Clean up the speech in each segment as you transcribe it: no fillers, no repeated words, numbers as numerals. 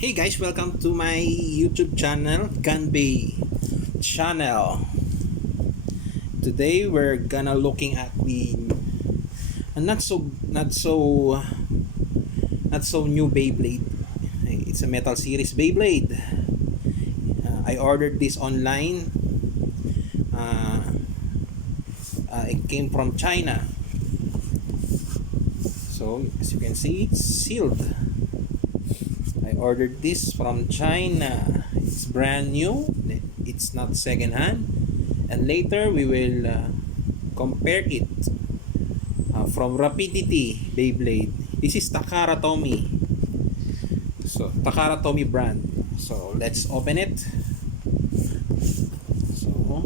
Hey guys, welcome to my YouTube channel, Gunbay channel. Today we're gonna looking at the not so new Beyblade. It's a Metal Series Beyblade. I ordered this online. It came from China. So as you can see, it's sealed. I ordered this from China. It's brand new. It's not second hand. And later we will compare it from Rapidity Beyblade. This is Takara Tomy. So Takara Tomy brand. So let's open it. So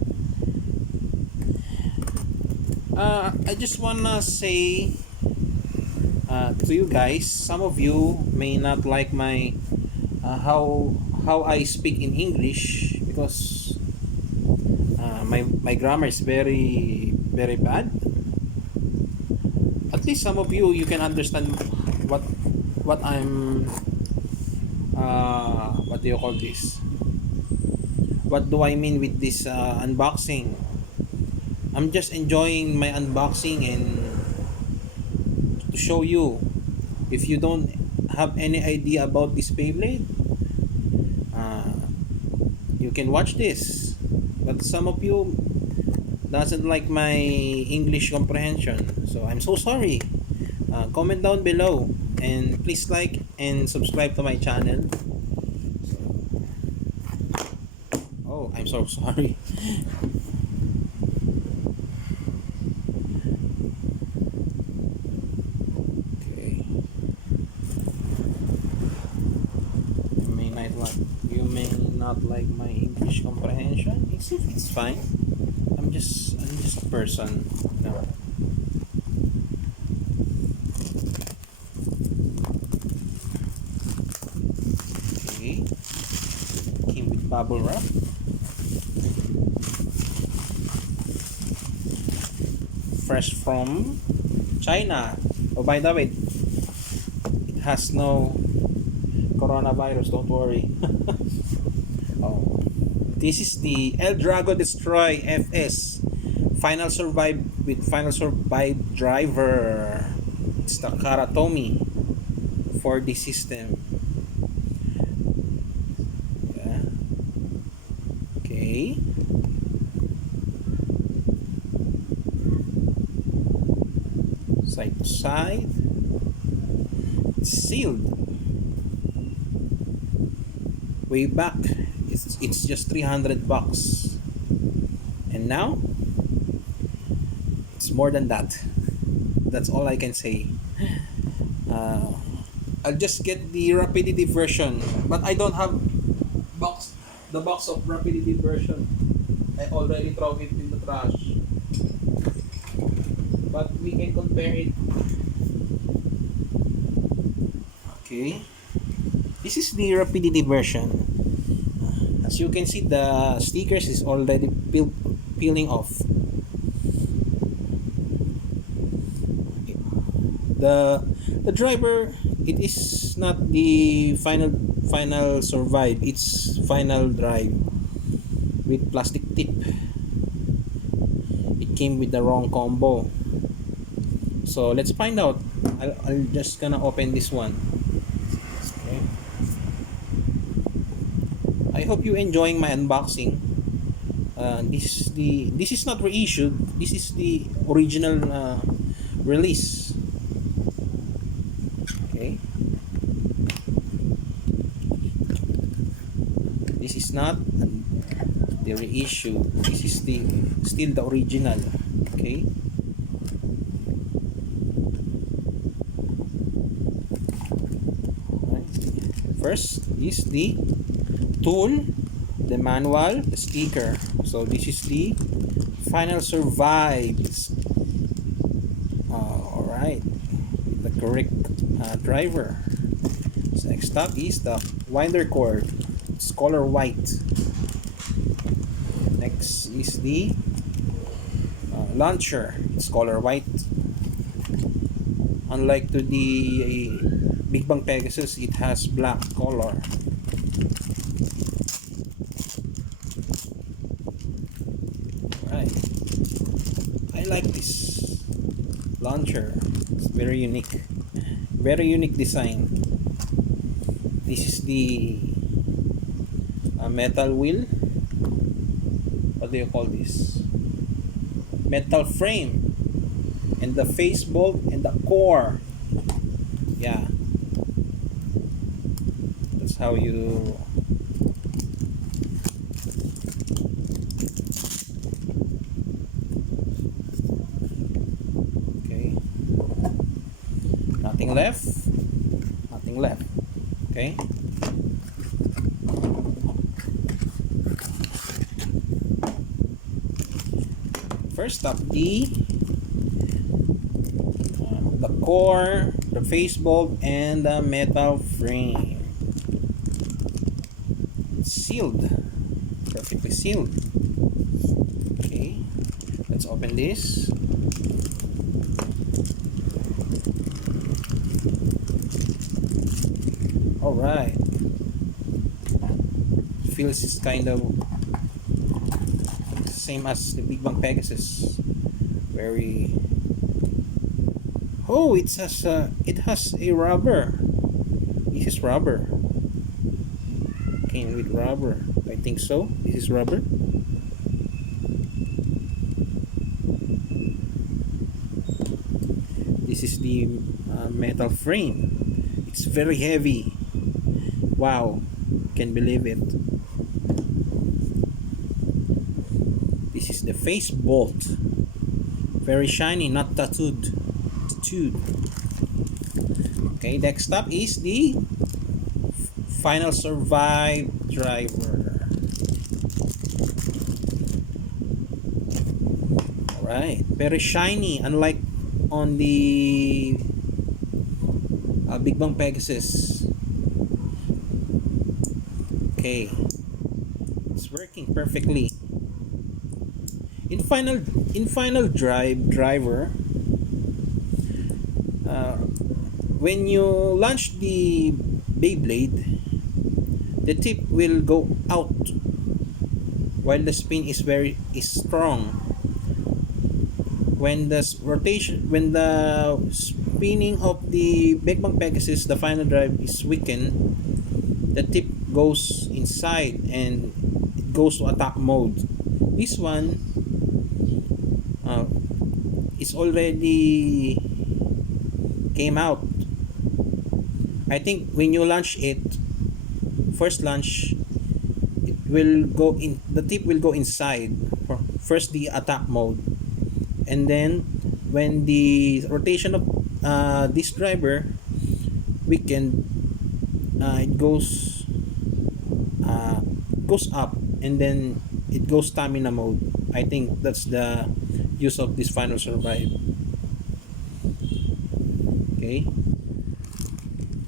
I just wanna say to you guys, some of you may not like my how I speak in English because my grammar is very bad. At least some of you can understand what I'm what do you call this? What do I mean with this unboxing? I'm just enjoying my unboxing and to show you. If you don't have any idea about this Beyblade, you can watch this. But some of you doesn't like my English comprehension, so I'm so sorry. Comment down below and please like and subscribe to my channel. Oh, I'm so sorry. You may not like my English comprehension. It's fine. I'm just a person. No. Okay. Came with bubble wrap. Fresh from China. Oh, by the way, it has no coronavirus, don't worry. Oh, this is the L-Drago Destroy FS Final Survive driver. It's Takara Tomy for the system. Yeah. Okay. Side to side. It's sealed. Way back it's just 300 bucks, and now it's more than that. That's all I can say. I'll just get the Rapidity version, but I don't have the box of Rapidity version. I already throw it in the trash, but we can compare it. Okay, this is the Rapidity version. As you can see, the stickers is already peeling off. The driver, it is not the final survive. It's final drive with plastic tip. It came with the wrong combo. So let's find out. I'll just gonna open this one. I hope you enjoying my unboxing. This is not reissued. This is the original release. Okay. This is not the reissue. This is still the original. Okay. Right. First is the tool, the manual, the sticker. So this is the final survives. Alright, the correct driver. So next up is the winder cord. It's color white. Next is the launcher. It's color white. Unlike to the Big Bang Pegasus, it has black color. Right. I like this launcher. It's very unique. Very unique design. This is the metal wheel. What do you call this? Metal frame. And the face bolt and the core. Yeah. That's how you okay. Nothing left. Nothing left. Okay. First up, the core, the face bulb, and the metal frame. It's sealed, perfectly sealed. Okay, let's open this. All right, feels kind of same as the Big Bang Pegasus. Very. Oh, it has a rubber. This is rubber. Came with rubber. I think so. This is rubber. This is the metal frame. It's very heavy. Wow, can't believe it. This is the face bolt. Very shiny, not tattooed. Okay, next up is the final survive driver. Alright, very shiny, unlike on the Big Bang Pegasus. Okay, it's working perfectly. In final driver, when you launch the Beyblade, the tip will go out while the spin is strong. When the spinning of the Big Bang Pegasus, the final drive is weakened, the tip goes inside and it goes to attack mode. This one is already came out. I think when you launch it, first launch, it will go in. The tip will go inside. First the attack mode, and then when the rotation of this driver weakened, it goes up, and then it goes stamina mode. I think that's the use of this final survive. Okay,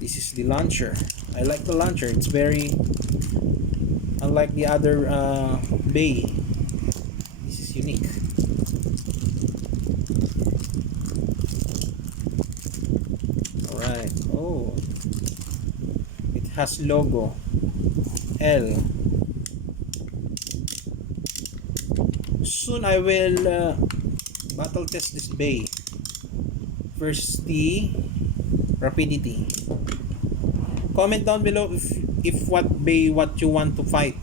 this is the launcher. I like the launcher. It's very unlike the other bay. This is unique. Alright. Oh, it has logo L. Soon I will battle test this bay. First the Rapidity. Comment down below if what bay what you want to fight.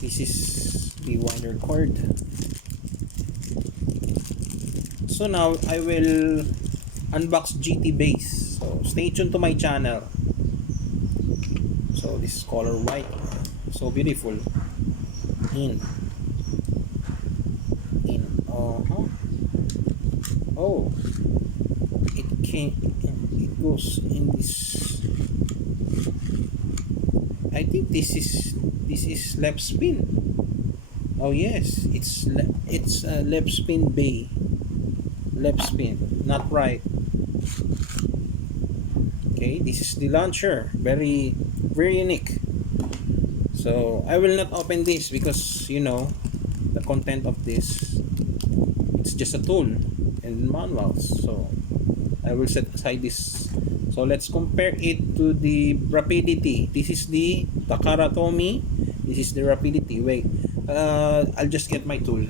This is the winder cord. So now I will unbox GT base. So stay tuned to my channel. So this is color white. So beautiful. Oh, it goes in this. I think this is left spin. Oh yes, it's left spin bay. Left spin, not right. Okay, this is the launcher. Very unique. So I will not open this because you know the content of this. It's just a tool, and manuals. So I will set aside this. So let's compare it to the Rapidity. This is the Takara Tomy. This is the Rapidity. Wait, I'll just get my tool.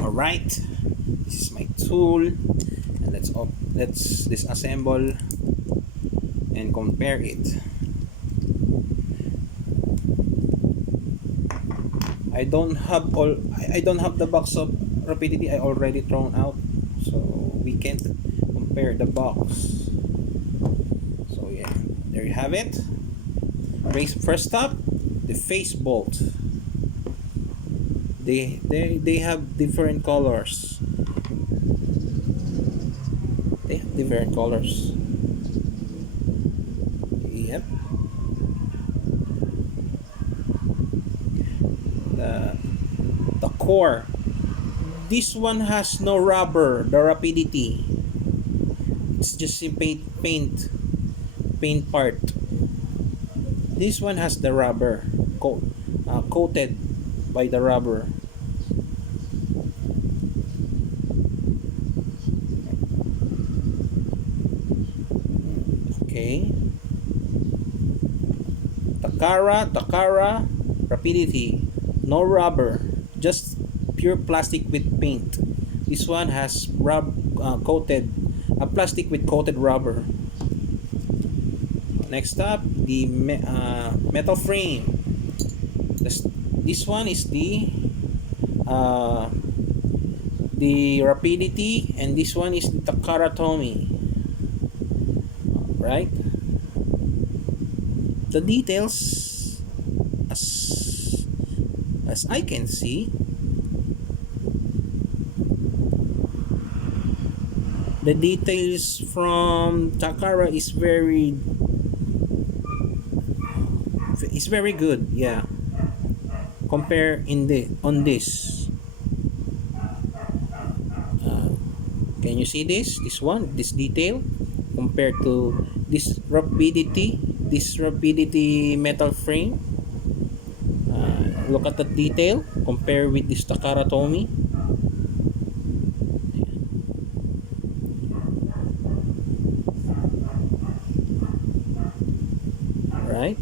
All right, this is my tool, and let's disassemble and compare it. I don't have the box of Rapidity. I already thrown out, so we can't compare the box. So yeah, there you have it. First up, the face bolt. They have different colors. They have different colors. Yep. The core. This one has no rubber. The Rapidity. It's just a paint part. This one has the rubber coated by the rubber. Okay. Takara Rapidity. No rubber, just pure plastic with paint. This one has coated plastic with coated rubber. Next up, the metal frame. This one is the Rapidity, and this one is the Takara Tomy. Right? The details, as I can see, the details from Takara is very good. Yeah, compare on this. Can you see this detail compared to this Rapidity metal frame? Look at the detail, compare with this Takara Tomy. Right?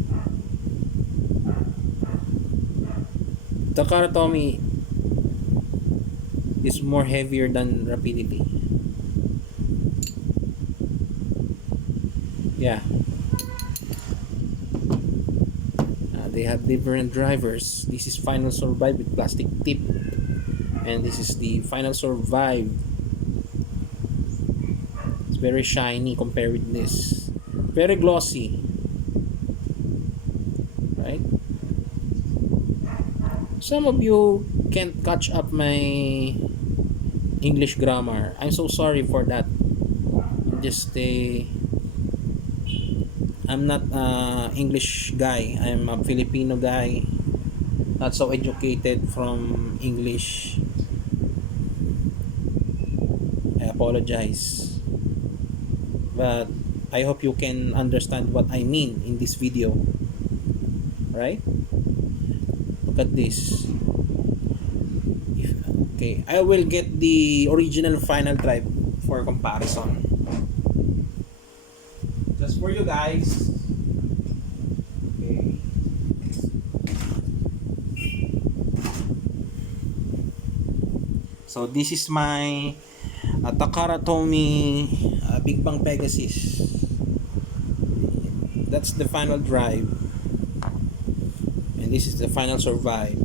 Takara Tomy is more heavier than Rapidity. Yeah. They have different drivers. This is Final Survive with plastic tip, and this is the Final Survive. It's very shiny compared with this. Very glossy. Right? Some of you can't catch up my English grammar. I'm so sorry for that. I'm not English guy. I'm a Filipino guy. Not so educated from English. I apologize. But I hope you can understand what I mean in this video. Right? Look at this. Okay, I will get the original final drive for comparison. Just for you guys. Okay. So this is my Takara Tomy Big Bang Pegasus. That's the final drive, and this is the Final Survive.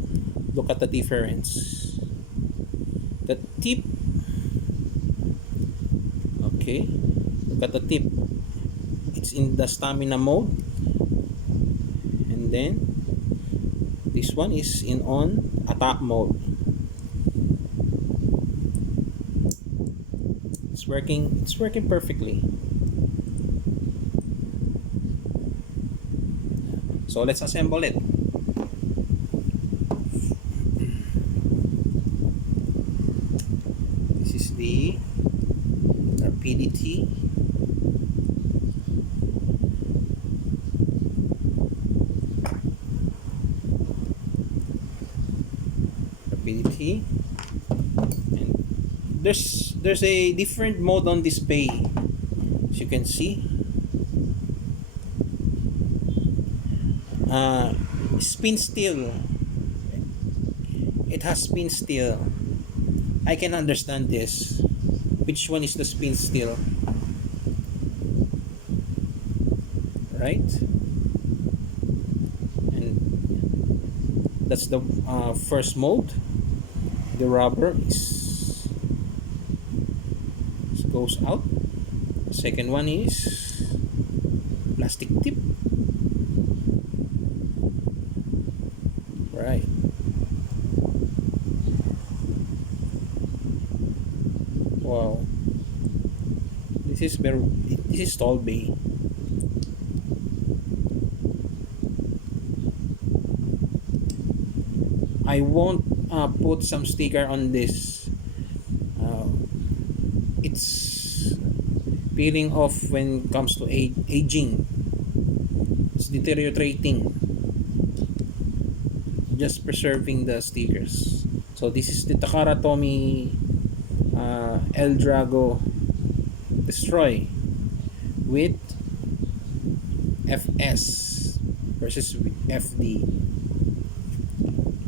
Look at the difference. The tip. Okay, look at the tip. It's in the stamina mode, and then this one is on attack mode. It's working perfectly. So let's assemble it. This is the Rapidity. Rapidity. And there's a different mode on this bay, as you can see. Spin still. It has spin still. I can understand this. Which one is the spin still? Right? And that's the first mode. The rubber goes out. Second one is plastic tip. Right. Wow. This is tall bay. I won't put some sticker on this. It's peeling off when it comes to aging. It's deteriorating. Just preserving the stickers. So this is the Takara Tomy L-Drago Destroy with FS versus FD.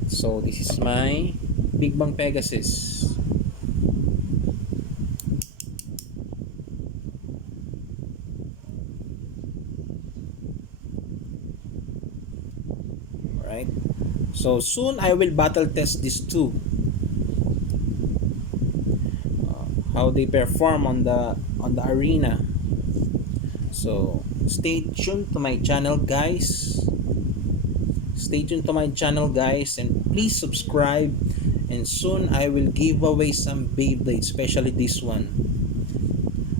So this is my Big Bang Pegasus. Alright. So soon I will battle test these two. How they perform on the arena. So stay tuned to my channel, guys. Stay tuned to my channel, guys, and please subscribe. And soon I will give away some Beyblade, especially this one.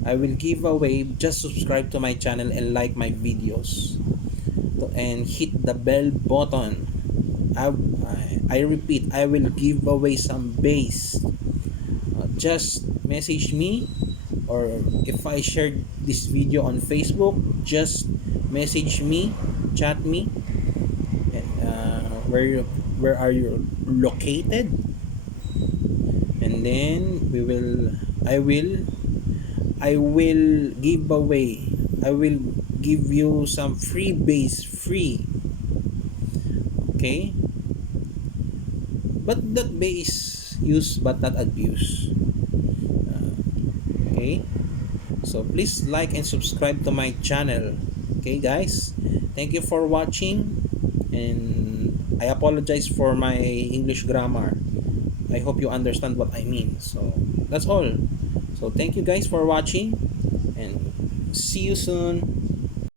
I will give away. Just subscribe to my channel and like my videos, and hit the bell button. I repeat, I will give away some base. Just message me, or if I shared this video on Facebook, just message me, chat me. Where are you located? And then I will give away. I will give you some free base, free. Okay? But that base use but not abuse. Okay? So please like and subscribe to my channel. Okay, guys? Thank you for watching, and I apologize for my English grammar. I hope you understand what I mean. So that's all. So thank you guys for watching, and see you soon.